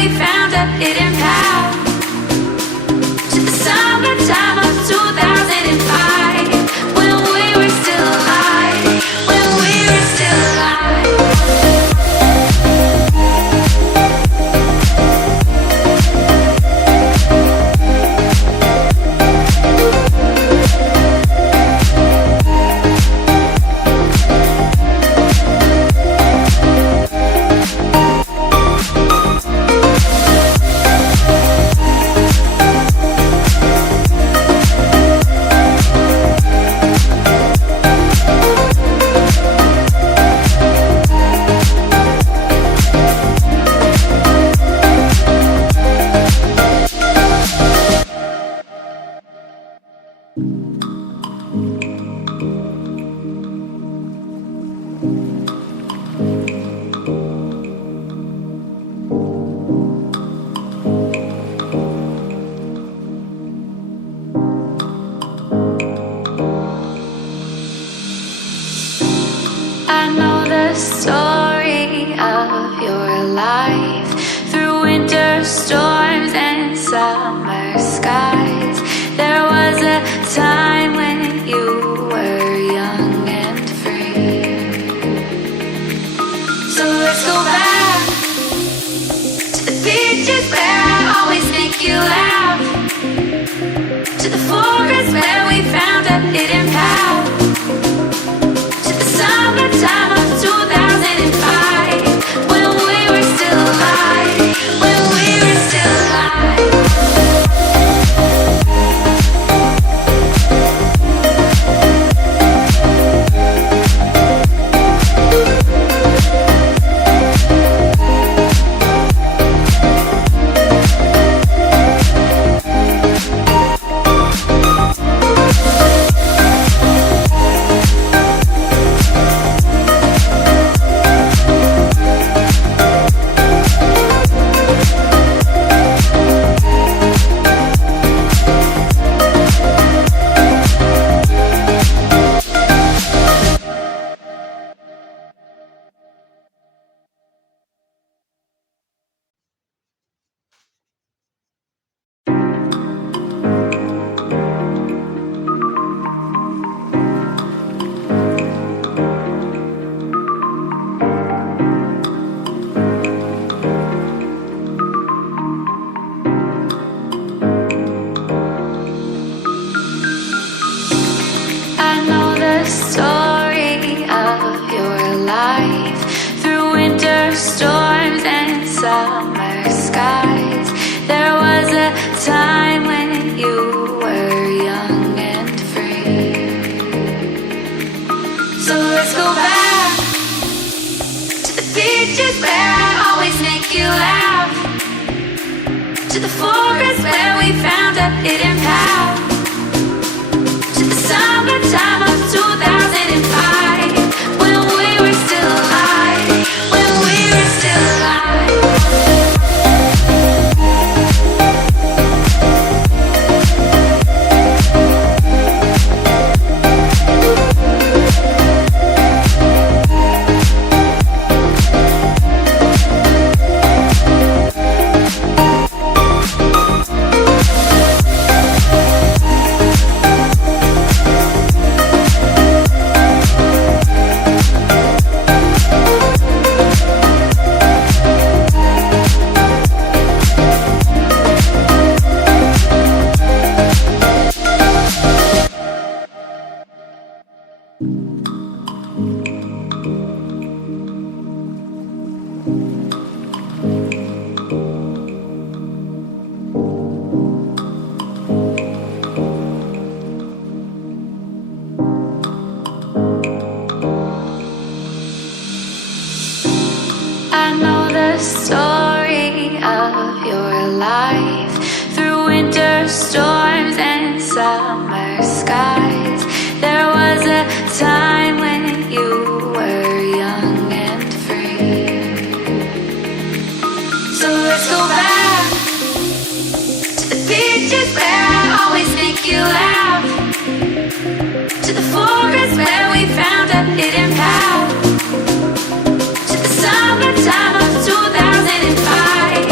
we found a hidden path to the summertime of 2005, when we were still alive, when we were still alive. I know the story of your life through winter storms and summer skies. There was a time when you were young and free. So let's go back to the beaches where I always make you laugh, to the forest where we found a hidden path, summertime of 2005, when we were still alive, when we were still alive. Story of your life through winter storms and summer skies. There was a time when you were young and free. So let's go back to the beaches where I always make you laugh, to the forest where we found a hidden path, to the summertime of 2005, when we were still alive, when we were still alive. I know the story of your life through winter storms and summer skies. There was a time when you were young and free. So let's go back to the beaches where I always make you laugh, to the forest where we found a hidden path, to the summertime of 2005.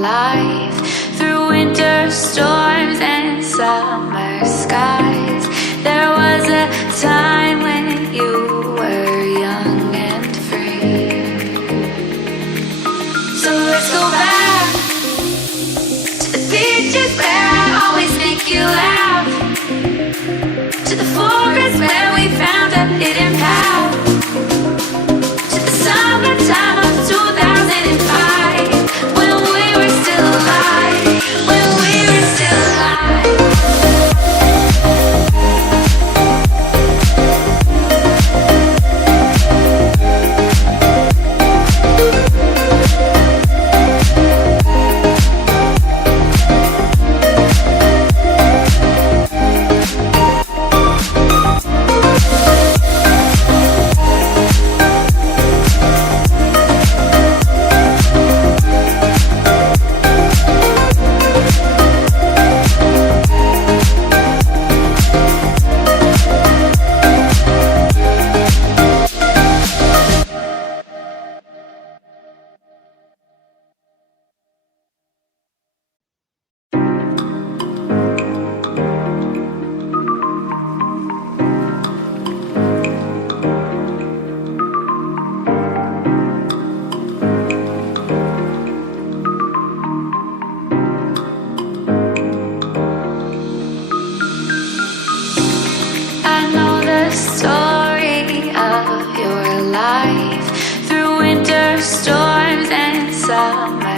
life through winter storms and summer skies. There was a time when you were young and free. So let's go back to the beaches where I always make you laugh, to the forest where we found a hidden path, to the summertime of 2005, when we were still alive, when we were still alive. Story of your life through winter storms and summer